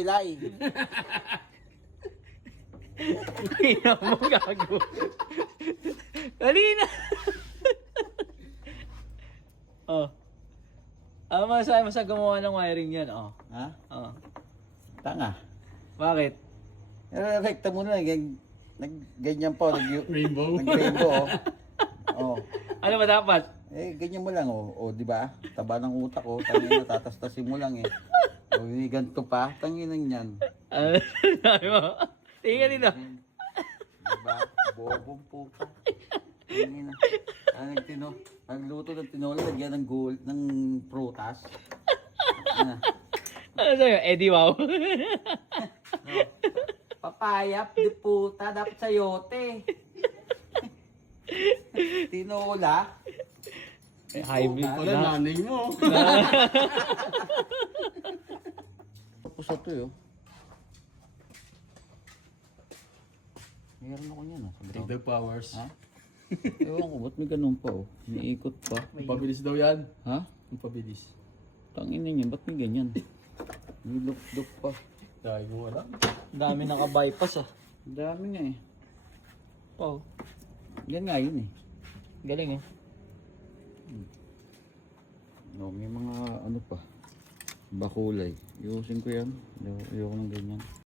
Pilay. Ina mo gago. Dali na. Oh. Ano masasabi mo sa gumawa ng wiring yan? Oh. Ha? Oh. Tanga. Bakit? Rekta mo na. Ganyan po. Rainbow. Nag-rainbow. Oh. Ano ba dapat? Ganyan mo lang. O di ba? Taba ng utak ko. Tangin na tatastasin mo lang eh. O, ganito pa. Tanginan yan. Ano sabi mo? Tingin ka dito. Diba? Bobong puta. Tangin na. Nagluto ng tinola. Lagyan ng gold, ng prutas. Ano sa'yo? Eddie Wow. Papayap, di puta. Dapat sayote. Tinola. Hybrid Wala, na. nanay mo. Tapos ito yun. Meron ako yan. Take the powers. Ha? Ewan ko, ba't may ganun pa oh? Iniikot pa. Ang pabilis daw yan. Ha? Ang pabilis. Tangin na yun, ba't may ganyan? May look pa. Dahil mo wala. Dami naka-bypass ah. Ang dami nga eh. Wow. Yan nga yun eh. Galing eh. No, may mga ano pa. Bakulay. Iusin ko yan. Ayoko ng ganyan.